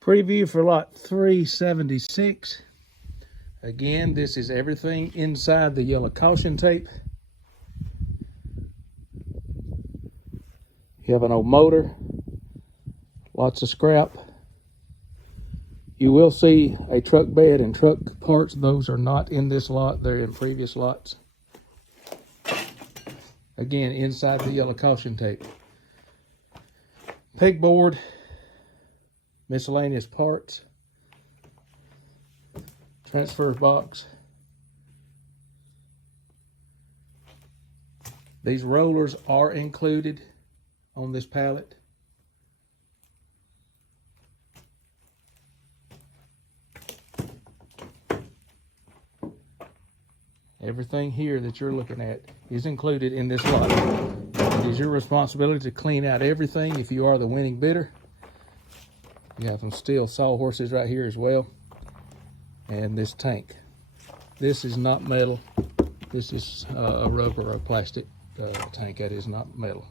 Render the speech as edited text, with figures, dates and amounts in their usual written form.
Preview for lot 376. Again, this is everything inside the yellow caution tape. You have an old motor, lots of scrap. You will see a truck bed and truck parts. Those are not in this lot, they're in previous lots. Again, inside the yellow caution tape. Pegboard, miscellaneous parts, transfer box. These rollers are included on this pallet. Everything here that you're looking at is included in this lot. It is your responsibility to clean out everything if you are the winning bidder. You have some steel sawhorses right here as well. And this tank. This is not metal. This is a rubber or plastic tank. That is not metal.